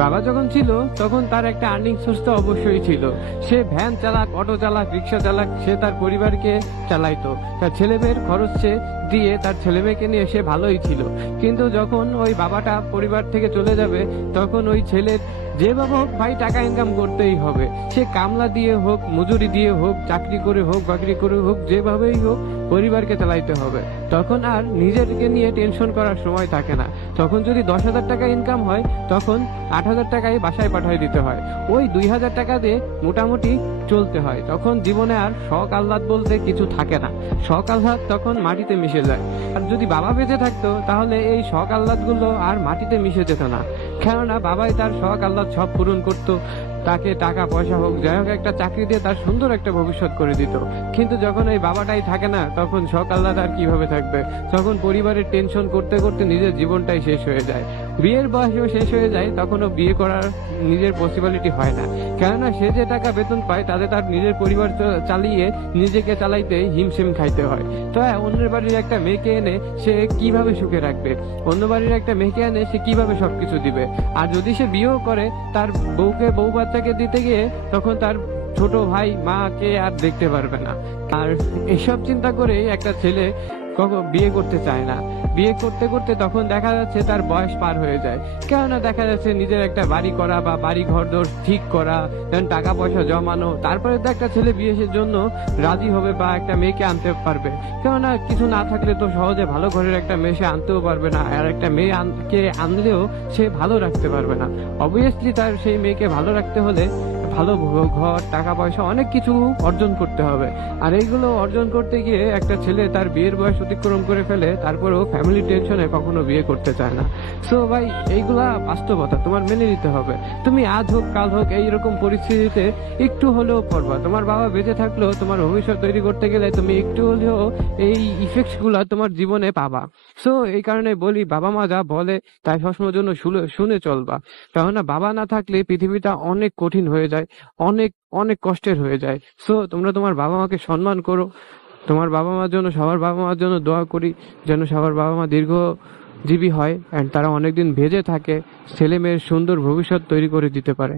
বাবা যখন ছিল তখন তার একটা আর্নিং সোর্স তো অবশ্যই ছিল। সে ভ্যান চালাক, অটো চালাক, রিক্সা চালাক, সে তার পরিবারকে চালাইতো। তার ছেলেমেয়ের খরচ সে দিয়ে তার ছেলে মেয়েকে নিয়ে সে ভালোই ছিল। কিন্তু যখন ওই বাবাটা পরিবার থেকে চলে যাবে তখন ওই ছেলের যেভাবে হোক ভাই টাকা ইনকাম করতেই হবে। সে কামলা দিয়ে হোক, মজুরি দিয়ে হোক, চাকরি করে হোক, বাকরি করে হোক, যেভাবেই হোক পরিবারকে চালাইতে হবে। তখন আর নিজেকে নিয়ে টেনশন করার সময় থাকে না। তখন যদি 10,000 টাকা ইনকাম হয় তখন 8,000 টাকাই বাসায় পাঠিয়ে দিতে হয়। ওই 2,000 টাকা দিয়ে মোটামুটি চলতে হয়। তখন জীবনে আর শখ আহ্লাদ বলতে কিছু থাকে না। শখ আহ্লাদ তখন মাটিতে মিশে যায়। আর যদি বাবা বেঁচে থাকতো তাহলে এই শখ আহ্লাদ গুলো আর মাটিতে মিশে যেত না। কেননা বাবাই তার শখ আহ্লাদ সব পূরণ করতো। তাকে টাকা পয়সা হোক, যাই হোক, একটা চাকরি দিয়ে তার সুন্দর একটা ভবিষ্যৎ করে দিত। কিন্তু যখন এই বাবাটাই থাকে না তখন শখ আহ্লাদ আর কিভাবে থাকবে? তখন পরিবারের টেনশন করতে করতে নিজের জীবনটাই শেষ হয়ে যায়। বিয়ের বয়সেও শেষ হয়ে যায়, তখনও বিয়ে করার নিজের পসিবিলিটি হয় না। কেননা সে যে টাকা বেতন পায় তাতে তার নিজের পরিবার চালিয়ে নিজেকে চালাইতে হিমশিম খাইতে হয়। তো অন্যের বাড়ির একটা মেয়েকে এনে সে কিভাবে সুখে রাখবে? অন্য বাড়ির একটা মেয়েকে এনে সে কিভাবে সবকিছু দিবে? আর যদি সে বিয়েও করে, তার বউ বাচ্চাকে দিতে গিয়ে তখন তার ছোট ভাই মাকে আর দেখতে পারবে না। আর এসব চিন্তা করে একটা ছেলে কখন বিয়ে করতে চায় না। বিয়ে করতে করতে তখন দেখা যাচ্ছে তার বয়স পার হয়ে যায়। কেননা দেখা যাচ্ছে নিজের একটা বাড়ি করা বা বাড়ি ঘর দর ঠিক করা, দেন টাকা পয়সা জমানো, তারপরে তো একটা ছেলে বিয়ের জন্য রাজি হবে বা একটা মেয়েকে আনতে পারবে। কেননা কিছু না থাকলে তো সহজে ভালো ঘরের একটা মেয়ে সে আনতেও পারবে না। আর একটা মেয়ে আনলেও সে ভালো রাখতে পারবে না। অবভিয়াসলি তার সেই মেয়েকে ভালো রাখতে হলে ভালো ঘর, টাকা পয়সা, অনেক কিছু অর্জন করতে হবে। আর এইগুলো অর্জন করতে গিয়ে একটা ছেলে তার বিয়ের বয়স অতিক্রম করে ফেলে, তারপরেও ফ্যামিলি টেনশনে কখনো বিয়ে করতে চায় না। সো ভাই, এইগুলা বাস্তবতা, তোমার মেনে নিতে হবে। তুমি আজ হোক কাল হোক এইরকম পরিস্থিতিতে একটু হলেও পড়বা। তোমার বাবা বেঁচে থাকলেও তোমার ভবিষ্যৎ তৈরি করতে গেলে তুমি একটু হলেও এই ইফেক্টস গুলা তোমার জীবনে পাবা। সো এই কারণে বলি, বাবা মা যা বলে তাই সবসময়ের জন্য শুনে চলবা। কেননা বাবা না থাকলে পৃথিবীটা অনেক কঠিন হয়ে যায়, অনেক অনেক কষ্টের হয়ে যায়। সো তোমরা তোমার বাবা মাকে সম্মান করো। তোমার বাবা মার জন্য, সবার বাবা মার জন্য দোয়া করি যেন সবার বাবা মা দীর্ঘজীবী হয়, এন্ড তারা অনেকদিন বেঁচে থাকে, ছেলে মেয়ের সুন্দর ভবিষ্যৎ তৈরি করে দিতে পারে।